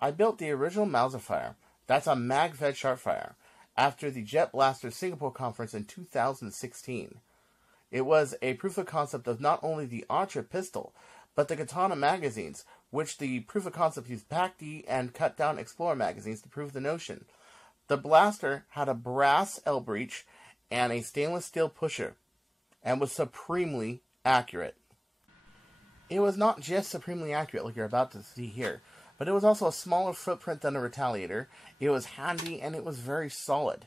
I built the original Mauserfire, that's a mag-fed sharpfire, after the Jet Blaster Singapore conference in 2016. It was a proof of concept of not only the Archer pistol, but the Katana magazines, which the proof of concept used PAC-D and cut-down Explorer magazines to prove the notion. The blaster had a brass L-breech and a stainless steel pusher, and was supremely accurate. It was not just supremely accurate like you're about to see here, but it was also a smaller footprint than a Retaliator. It was handy and it was very solid.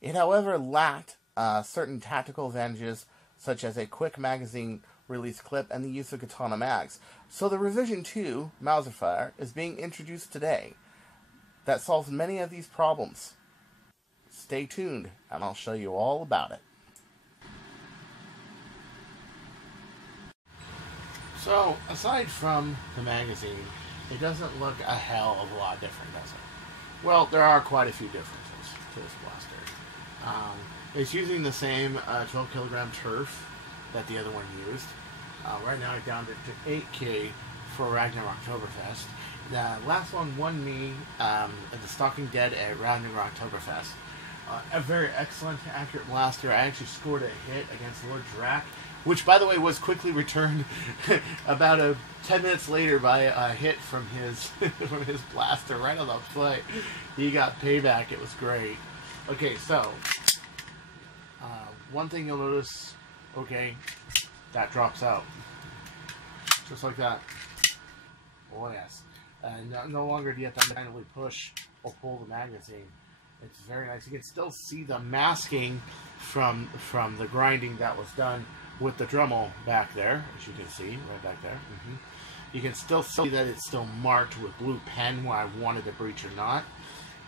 It, however, lacked certain tactical advantages, such as a quick magazine release clip and the use of Katana mags. So the Revision 2 Mauserfire is being introduced today that solves many of these problems. Stay tuned and I'll show you all about it. So, aside from the magazine, it doesn't look a hell of a lot different, does it? Well, there are quite a few differences to this blaster. It's using the same 12 kilogram turf that the other one used. Right now it's down to 8K for Ragnar Oktoberfest. The last one won me at the Stalking Dead at Ragnar Oktoberfest. A very excellent, accurate blaster. I actually scored a hit against Lord Drac, which, by the way, was quickly returned about 10 minutes later by a hit from his from his blaster right on the foot. He got payback. It was great. Okay, so one thing you'll notice, okay, that drops out. Just like that. Oh, yes. No longer do you have to manually push or pull the magazine. It's very nice. You can still see the masking from the grinding that was done with the Dremel back there, as you can see, right back there. You can still see that it's still marked with blue pen where I wanted the breech or not.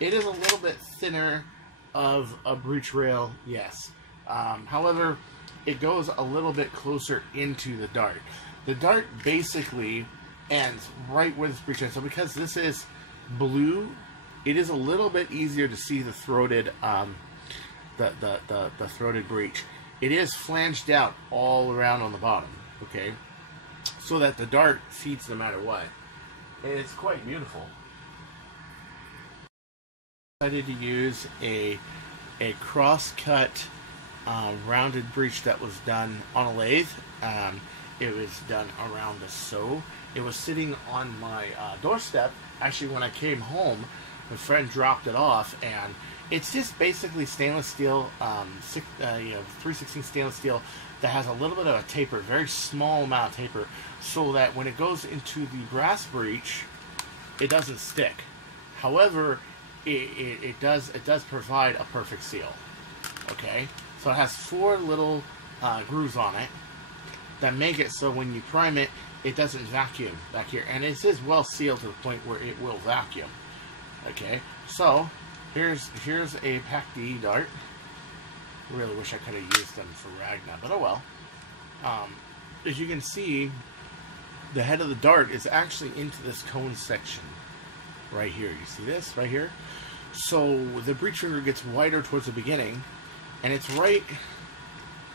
It is a little bit thinner of a breech rail, yes. However, it goes a little bit closer into the dart. The dart basically ends right where this breech ends. So because this is blue, it is a little bit easier to see the throated the throated breech. It is flanged out all around on the bottom, okay, so that the dart feeds no matter what. And it's quite beautiful. I decided to use a cross-cut rounded breech that was done on a lathe. It was done around the sew. It was sitting on my doorstep. Actually, when I came home, my friend dropped it off, and it's just basically stainless steel, 3/16 stainless steel that has a little bit of a taper, very small amount of taper, so that when it goes into the brass breech, it doesn't stick. However, it does provide a perfect seal. Okay, so it has 4 little grooves on it that make it so when you prime it, it doesn't vacuum back here, and it is well sealed to the point where it will vacuum. Okay, so here's a PAC-D dart. Really wish I could have used them for Ragnar, but oh well. As you can see, the head of the dart is actually into this cone section right here. You see this right here? So the breech finger gets wider towards the beginning, and it's right,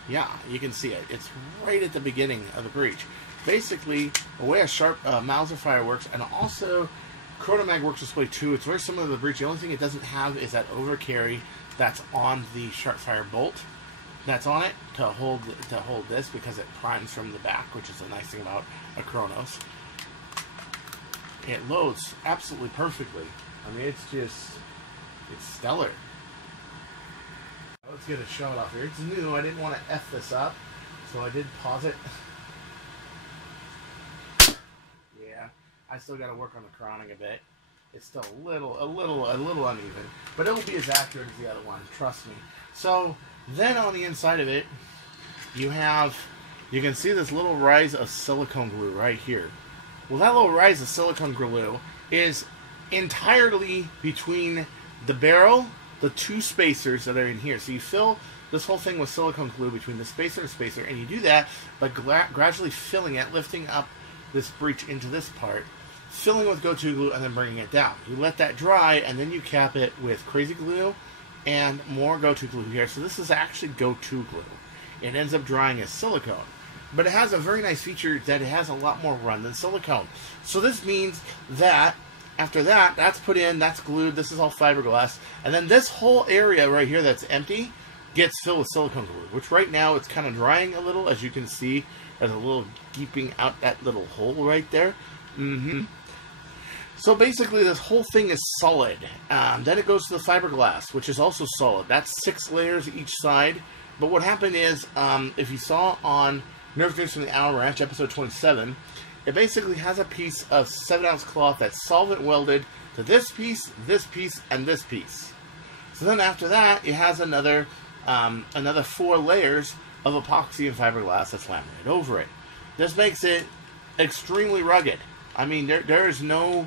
yeah, you can see it. It's right at the beginning of the breech. Basically, the way a sharp Mauserfire works, and also Chronomag works this way too. It's very similar to the breech. The only thing it doesn't have is that overcarry that's on the Sharpfire bolt that's on it to hold this, because it primes from the back, which is a nice thing about a Chronos. It loads absolutely perfectly. I mean, it's stellar. Let's get a shot off here. It's new. I didn't want to F this up, so I did pause it. Yeah, I still got to work on the crowning a bit. It's still a little uneven, but it will be as accurate as the other one. Trust me. So then on the inside of it, you can see this little rise of silicone glue right here. Well, that little rise of silicone glue is entirely between the barrel, the 2 spacers that are in here. So you fill this whole thing with silicone glue between the spacer and spacer, and you do that by gradually filling it, lifting up this breech into this part, filling with Go-To glue, and then bringing it down. You let that dry, and then you cap it with Crazy Glue and more Go-To glue here. So this is actually Go-To glue. It ends up drying as silicone. But it has a very nice feature that it has a lot more run than silicone. So this means that after that, that's put in, that's glued, this is all fiberglass. And then this whole area right here that's empty gets filled with silicone glue, which right now it's kind of drying a little. As you can see, there's a little geeping out that little hole right there. So basically this whole thing is solid. Then it goes to the fiberglass, which is also solid. That's 6 layers each side. But what happened is, if you saw on Nerf Dreams from the Owl Ranch, episode 27, it basically has a piece of 7-ounce cloth that's solvent welded to this piece, and this piece. So then after that, it has another 4 layers of epoxy and fiberglass that's laminated over it. This makes it extremely rugged. I mean, there is no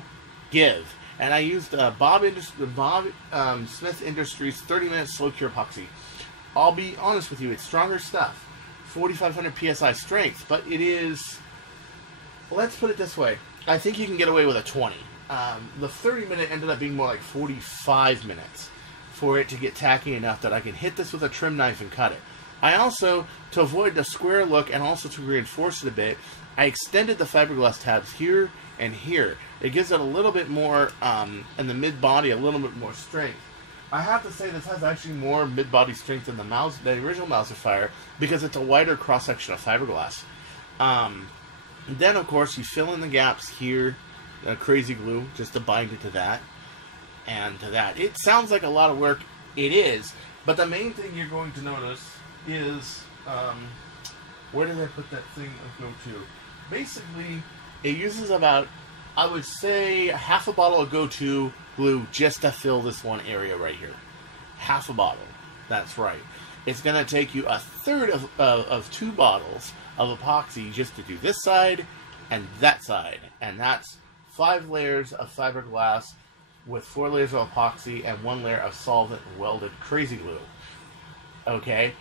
give. And I used Bob Smith Industries 30-minute slow cure epoxy. I'll be honest with you, it's stronger stuff. 4,500 psi strength, but it is, let's put it this way, I think you can get away with a 20. The 30-minute ended up being more like 45 minutes for it to get tacky enough that I can hit this with a trim knife and cut it. I also, to avoid the square look and also to reinforce it a bit, I extended the fiberglass tabs here and here. It gives it a little bit more, in the mid-body, a little bit more strength. I have to say this has actually more mid-body strength than the original Mauserfire because it's a wider cross-section of fiberglass. Then, of course, you fill in the gaps here, crazy glue, just to bind it to that and to that. It sounds like a lot of work. It is, but the main thing you're going to notice is, where did I put that thing of go-to? Basically, it uses about, I would say, half a bottle of go-to glue just to fill this one area right here. Half a bottle. That's right. It's going to take you a third of 2 bottles of epoxy just to do this side and that side. And that's 5 layers of fiberglass with 4 layers of epoxy and 1 layer of solvent welded crazy glue. Okay?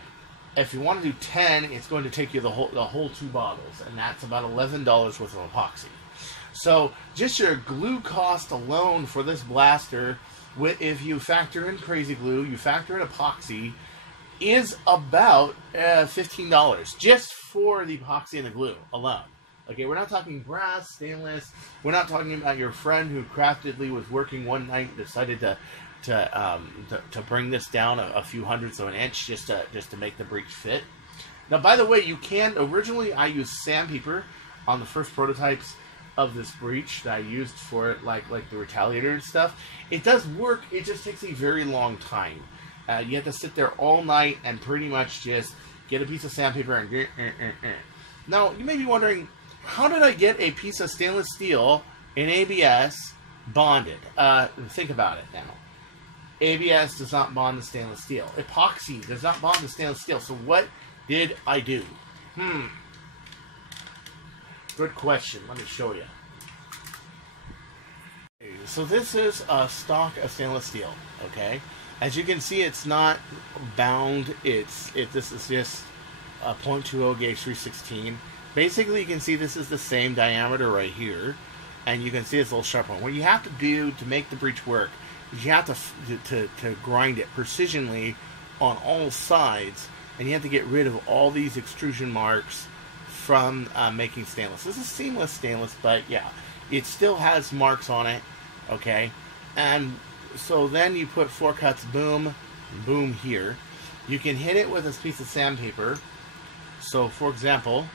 If you want to do 10, it's going to take you the whole 2 bottles, and that's about $11 worth of epoxy. So just your glue cost alone for this blaster, if you factor in crazy glue, you factor in epoxy, is about $15 just for the epoxy and the glue alone. Okay, we're not talking brass, stainless. We're not talking about your friend who craftedly was working one night and decided to bring this down a few hundredths of an inch just to make the breech fit. Now, by the way, you can. Originally, I used sandpaper on the first prototypes of this breech that I used for it, like the retaliator and stuff. It does work. It just takes a very long time. You have to sit there all night and pretty much just get a piece of sandpaper and. Now, you may be wondering, how did I get a piece of stainless steel in ABS bonded? Think about it now. ABS does not bond to stainless steel. Epoxy does not bond to stainless steel. So what did I do? Good question. Let me show you. So this is a stock of stainless steel. Okay, as you can see, it's not bound. This is just a .20 gauge 316. Basically, you can see this is the same diameter right here, and you can see this little sharp one. What you have to do to make the breech work is you have to grind it precisionally on all sides, and you have to get rid of all these extrusion marks from making stainless. This is seamless stainless, but yeah, it still has marks on it. Okay, and so then you put 4 cuts, boom, boom here. You can hit it with this piece of sandpaper. So, for example,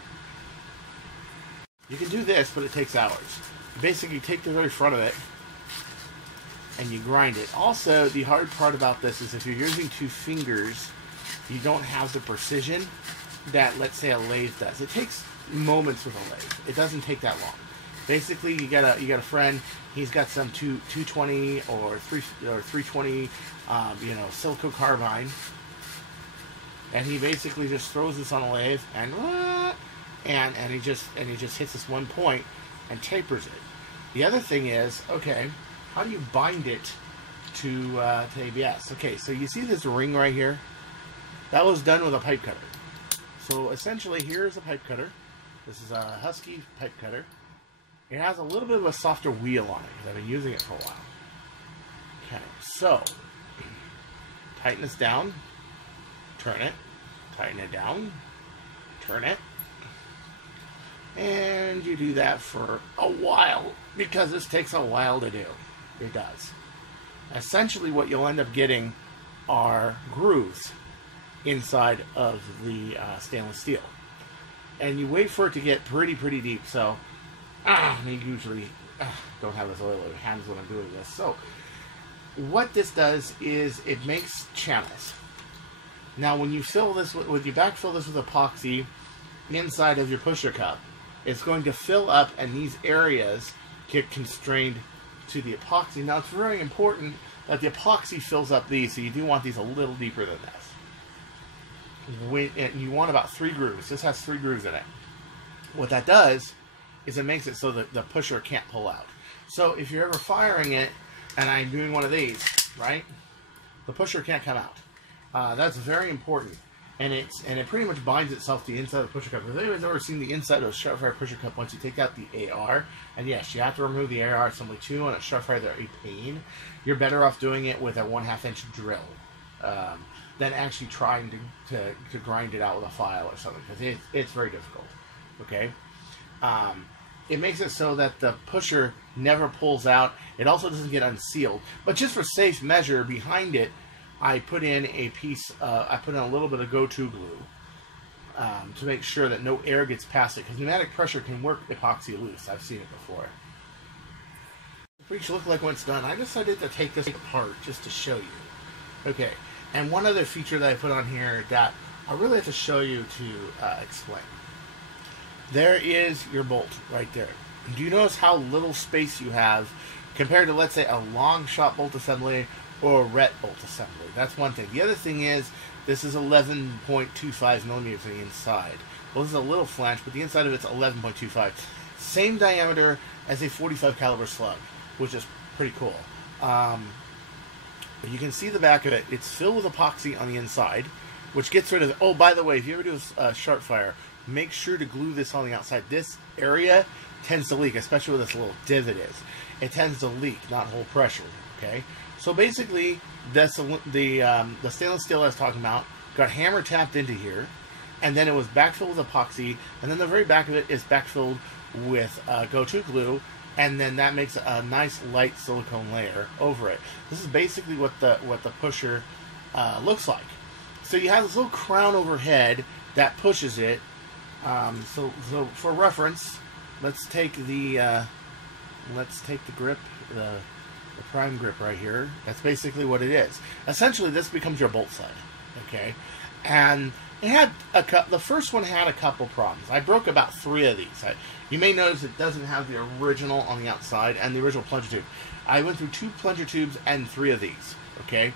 you can do this, but it takes hours. You basically take the very front of it and you grind it. Also, the hard part about this is if you're using 2 fingers, you don't have the precision that, let's say, a lathe does. It takes moments with a lathe. It doesn't take that long. Basically, you got a friend. He's got some 220 or 320, silicone carbide, and he basically just throws this on a lathe and he just hits this one point and tapers it. The other thing is, okay, how do you bind it to ABS? Okay, so you see this ring right here? That was done with a pipe cutter. So essentially, here's a pipe cutter. This is a Husky pipe cutter. It has a little bit of a softer wheel on it because I've been using it for a while. Okay, so tighten this down, turn it, tighten it down, turn it, and you do that for a while because this takes a while to do. It does. Essentially what you'll end up getting are grooves inside of the stainless steel. And you wait for it to get pretty deep. So, I usually don't have this oil in hands when I'm doing this. So, what this does is it makes channels. Now, when you fill this when you backfill this with epoxy inside of your pusher cup, it's going to fill up, and these areas get constrained to the epoxy. Now, it's very important that the epoxy fills up these, so you do want these a little deeper than this. And you want about 3 grooves. This has 3 grooves in it. What that does is it makes it so that the pusher can't pull out. So if you're ever firing it, and I'm doing one of these, right, the pusher can't come out. That's very important. And it pretty much binds itself to the inside of the pusher cup. If anyone's ever seen the inside of a Sharpfire pusher cup, once you take out the AR, and yes, you have to remove the AR assembly too, on a Sharpfire they're a pain. You're better off doing it with a 1/2 inch drill than actually trying to grind it out with a file or something, because it's very difficult. Okay? It makes it so that the pusher never pulls out. It also doesn't get unsealed. But just for safe measure, behind it, I put in a little bit of Go-To glue to make sure that no air gets past it, because pneumatic pressure can work epoxy loose. I've seen it before. The Breech look like when it's done. I decided to take this apart just to show you. Okay, and one other feature that I put on here that I really have to show you to explain. There is your bolt right there. Do you notice how little space you have compared to, let's say, a long shot bolt assembly or a ret bolt assembly? That's one thing. The other thing is, this is 11.25 millimeters on the inside. Well, this is a little flange, but the inside of it's 11.25. Same diameter as a 45 caliber slug, which is pretty cool. You can see the back of it. It's filled with epoxy on the inside, which gets rid of... Oh, by the way, if you ever do a Sharpfire, make sure to glue this on the outside. This area tends to leak, especially where this little divot is. It tends to leak, not hold pressure. Okay, so basically, that's the stainless steel I was talking about got hammer tapped into here, and then it was backfilled with epoxy, and then the very back of it is backfilled with Go-To glue, and then that makes a nice light silicone layer over it. This is basically what the pusher looks like. So you have this little crown overhead that pushes it. So for reference, let's take the grip, the prime grip right here. That's basically what it is. Essentially, this becomes your bolt side. Okay, and it had the first one had a couple problems. I broke about 3 of these. You may notice it doesn't have the original on the outside and the original plunger tube. I went through 2 plunger tubes and 3 of these. Okay,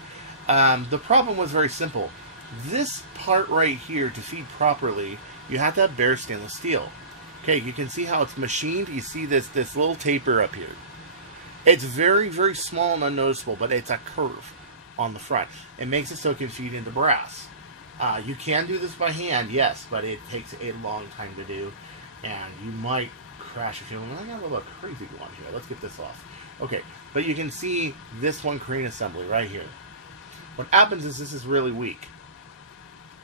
the problem was very simple. This part right here, to feed properly, you have to have bare stainless steel. Okay, you can see how it's machined. You see this little taper up here. It's very, very small and unnoticeable, but it's a curve on the front. It makes it so it can feed into brass. You can do this by hand, yes, but it takes a long time to do, and you might crash if you want. I got a little crazy one here. Let's get this off. Okay, but you can see this one crane assembly right here. What happens is this is really weak,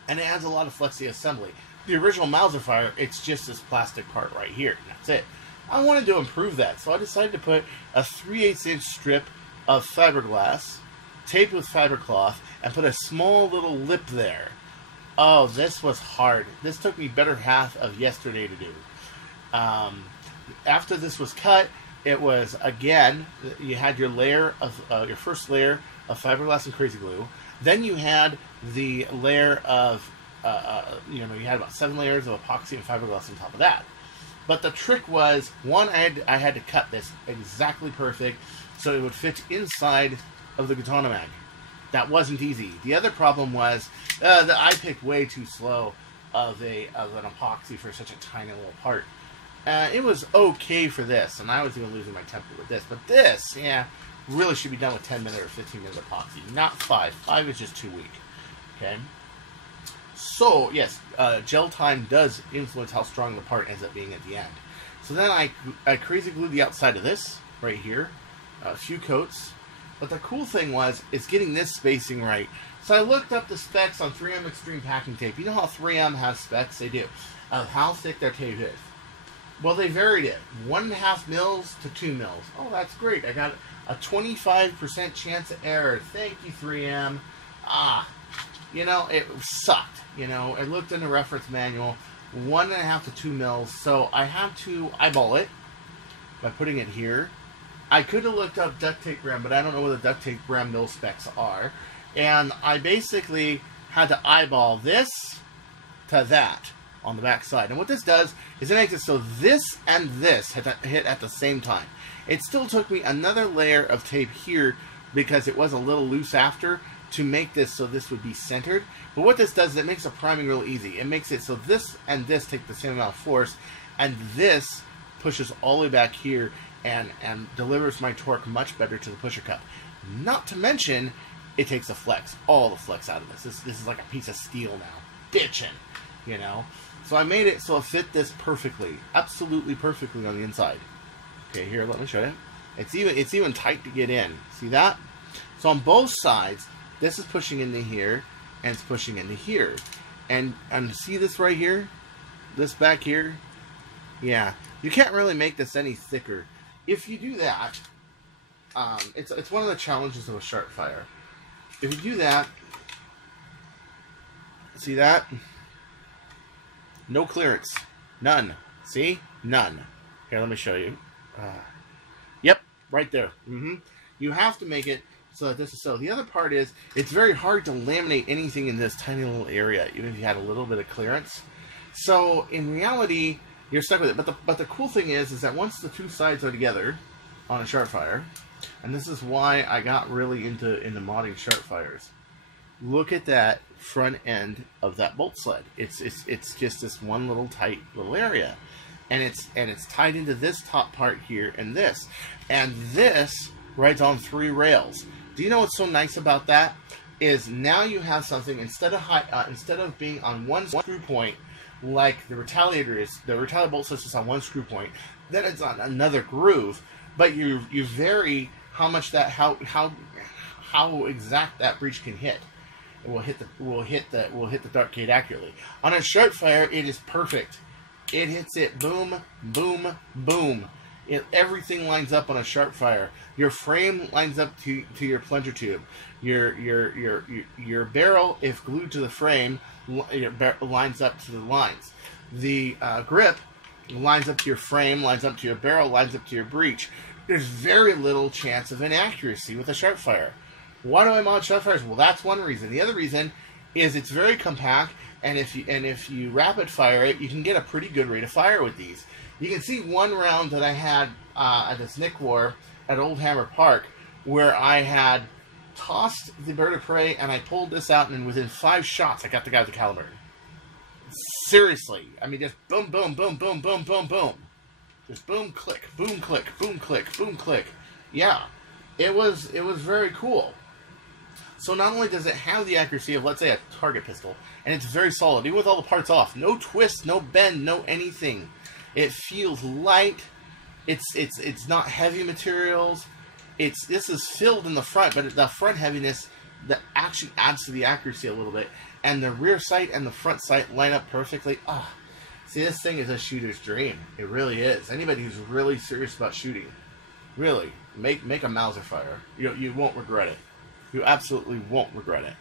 and it has a lot of flexi assembly. The original Mauserfire, it's just this plastic part right here. That's it. I wanted to improve that, so I decided to put a 3/8 inch strip of fiberglass, taped with fiber cloth, and put a small little lip there. Oh, this was hard. This took me better half of yesterday to do. After this was cut, it was, again, you had your layer of your first layer of fiberglass and crazy glue. Then you had the layer of you had about 7 layers of epoxy and fiberglass on top of that. But the trick was, one, I had to cut this exactly perfect so it would fit inside of the katana mag. That wasn't easy. The other problem was that I picked way too slow of an epoxy for such a tiny little part. It was okay for this, and I was even losing my temper with this. But this, yeah, really should be done with 10-minute or 15-minute epoxy, not 5. 5 is just too weak. Okay. So, yes, gel time does influence how strong the part ends up being at the end. So then I crazy glued the outside of this, right here, a few coats. But the cool thing is getting this spacing right. So I looked up the specs on 3M Extreme Packing Tape. You know how 3M has specs? They do. Of how thick their tape is. Well, they varied it. 1.5 mils to 2 mils. Oh, that's great. I got a 25% chance of error. Thank you, 3M. You know, it sucked. You know, I looked in the reference manual. 1.5 to 2 mils. So I have to eyeball it by putting it here. I could have looked up duct tape brand, but I don't know what the duct tape brand mil specs are. And I basically had to eyeball this to that on the back side. And what this does is it makes it so this and this hit at the same time. It still took me another layer of tape here because it was a little loose after to make this so this would be centered. But what this does is it makes the priming real easy. It makes it so this and this take the same amount of force, and this pushes all the way back here and delivers my torque much better to the pusher cup. Not to mention, it takes the flex, all the flex out of this. This is like a piece of steel now. Bitchin', you know? So I made it so it fit this perfectly, absolutely perfectly on the inside. Okay, here, let me show you. It's even tight to get in. See that? So on both sides, this is pushing into here, and it's pushing into here. And see this right here? This back here? Yeah. You can't really make this any thicker. If you do that, it's one of the challenges of a Sharpfire. If you do that, see that? No clearance. None. See? None. Here, let me show you. Yep, right there. You have to make it so that this is so. The other part is, it's very hard to laminate anything in this tiny little area, even if you had a little bit of clearance. So, in reality, you're stuck with it. But the cool thing is that once the two sides are together on a Sharpfire, and this is why I got really into modding Sharpfires. Look at that front end of that bolt sled. It's just this one little tight little area, and it's tied into this top part here and this rides on 3 rails. Do you know what's so nice about that? Is now you have something instead of being on one screw point like the Retaliator is. The Retaliator bolt system is on one screw point, then it's on another groove, but you vary how much that how exact that breech can hit. It will hit the dart gate accurately. On a Sharpfire, it is perfect. It hits it boom, boom, boom. Everything lines up on a Sharpfire. Your frame lines up to your plunger tube. Your barrel, if glued to the frame, lines up to the lines. The grip lines up to your frame, lines up to your barrel, lines up to your breech. There's very little chance of inaccuracy with a Sharpfire. Why do I mod Sharpfires? Well, that's one reason. The other reason is it's very compact, and if you rapid fire it, you can get a pretty good rate of fire with these. You can see one round that I had at this Nick War at Old Hammer Park, where I had tossed the bird of prey, and I pulled this out, and within 5 shots, I got the guy with the caliber. Seriously. I mean, just boom, boom, boom, boom, boom, boom, boom. Just boom, click, boom, click, boom, click, boom, click. Yeah. It was very cool. So not only does it have the accuracy of, let's say, a target pistol, and it's very solid, even with all the parts off. No twist, no bend, no anything. It feels light. It's not heavy materials. This is filled in the front, but the front heaviness that actually adds to the accuracy a little bit. And the rear sight and the front sight line up perfectly. See, this thing is a shooter's dream. It really is. Anybody who's really serious about shooting, really, make a Mauserfire. You won't regret it. You absolutely won't regret it.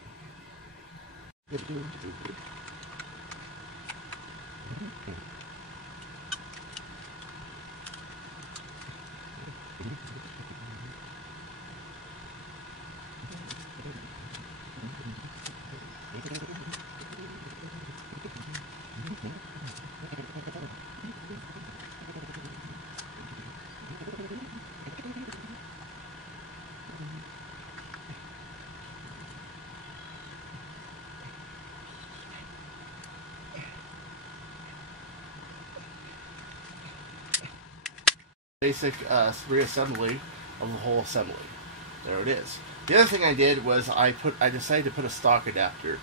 Basic reassembly of the whole assembly. There it is. The other thing I did was I decided to put a stock adapter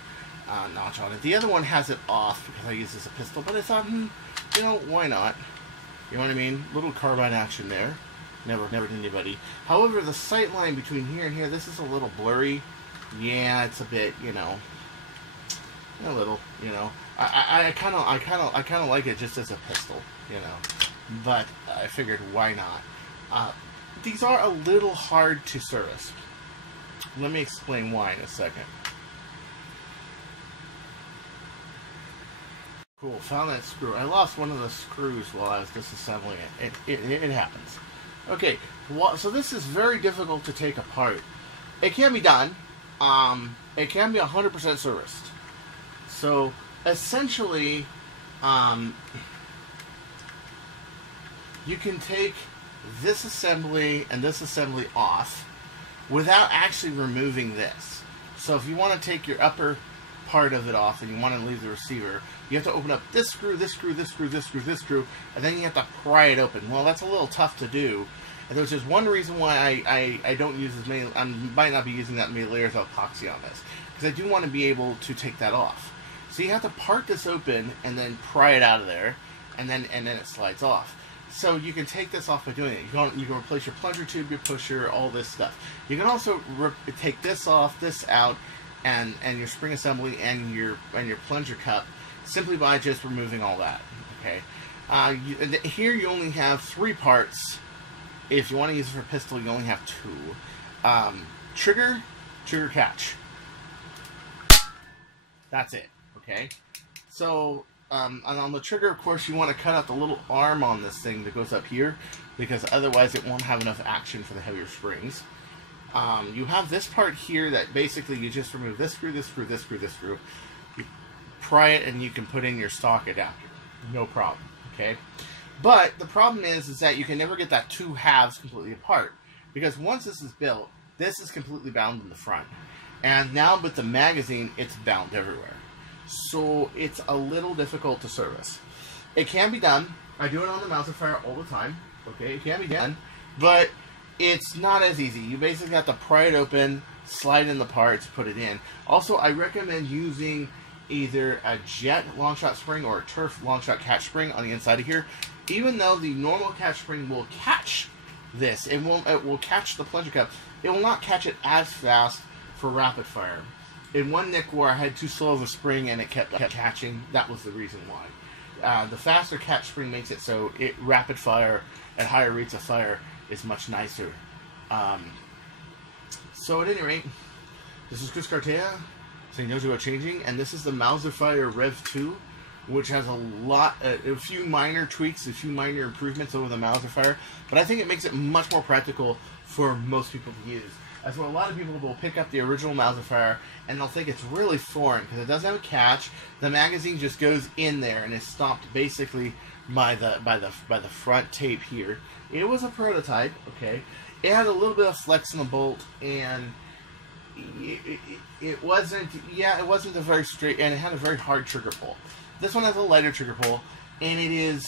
notch on it. The other one has it off because I use this as a pistol, but I thought, you know, why not? You know what I mean? Little carbine action there. Never did anybody. However, the sight line between here and here, this is a little blurry. Yeah, it's a bit, you know, a little, you know. I kind of like it just as a pistol, you know. but I figured why not. These are a little hard to service. Let me explain why in a second. Cool, found that screw. I lost one of the screws while I was disassembling it. It happens. Okay, so this is very difficult to take apart. It can be done. It can be 100% serviced. So, essentially, you can take this assembly and this assembly off without actually removing this. So if you want to take your upper part of it off and you want to leave the receiver, you have to open up this screw, this screw, this screw, this screw, this screw, and then you have to pry it open. Well, that's a little tough to do. And there's just one reason why I don't use as many, I might not be using that many layers of epoxy on this, because I do want to be able to take that off. So you have to part this open and then pry it out of there, and then it slides off. So you can take this off by doing it. You can replace your plunger tube, your pusher, all this stuff. You can also take this off, this out, and your spring assembly and your plunger cup simply by just removing all that. Okay. Here you only have 3 parts. If you want to use it for pistol, you only have 2. Trigger catch. That's it. Okay. So and on the trigger, of course, you want to cut out the little arm on this thing that goes up here, because otherwise it won't have enough action for the heavier springs. You have this part here that basically you just remove this screw, this screw, this screw, this screw. You pry it and you can put in your stock adapter. No problem. Okay. But the problem is that you can never get that 2 halves completely apart, because once this is built, this is completely bound in the front. And now with the magazine, it's bound everywhere. So it's a little difficult to service. It can be done. I do it on the Mauserfire all the time. Okay, it can be done. But it's not as easy. You basically have to pry it open, slide in the parts, put it in. Also, I recommend using either a jet long shot spring or a turf long shot catch spring on the inside of here. Even though the normal catch spring will catch this, it will catch the plunger cup, it will not catch it as fast for rapid fire. In one nick where I had too slow of a spring and it kept catching, that was the reason why. The faster catch spring makes it so rapid fire at higher rates of fire is much nicer. So at any rate, this is Chris Cartaya saying no to about changing, and this is the Mauserfire Rev2, which has a few minor tweaks, a few minor improvements over the Mauserfire, but I think it makes it much more practical for most people to use. That's why a lot of people will pick up the original Mauserfire and they'll think it's really foreign because it doesn't have a catch. The magazine just goes in there and is stopped basically by the front tape here. It was a prototype, okay. It had a little bit of flex in the bolt, and it wasn't a very straight, and it had a very hard trigger pull. This one has a lighter trigger pull, and it is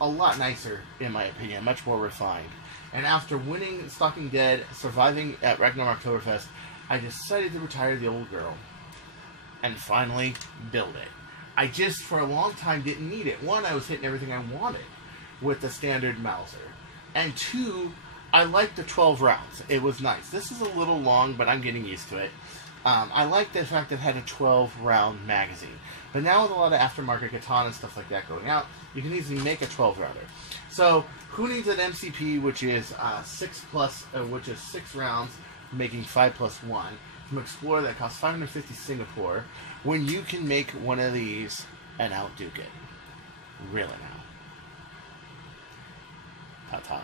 a lot nicer, in my opinion, much more refined. And after winning Stalking Dead, surviving at Ragnarok Oktoberfest, I decided to retire the old girl and finally build it. I just, for a long time, didn't need it. 1, I was hitting everything I wanted with the standard Mauser. And 2, I liked the 12 rounds. It was nice. This is a little long, but I'm getting used to it. I like the fact that it had a 12-round magazine. But now with a lot of aftermarket katana and stuff like that going out, you can easily make a 12-rounder. So who needs an MCP, which is 6 rounds, making 5 plus 1, from Explorer that costs 550 Singapore, when you can make one of these and outduke it? Really now. Ta-ta.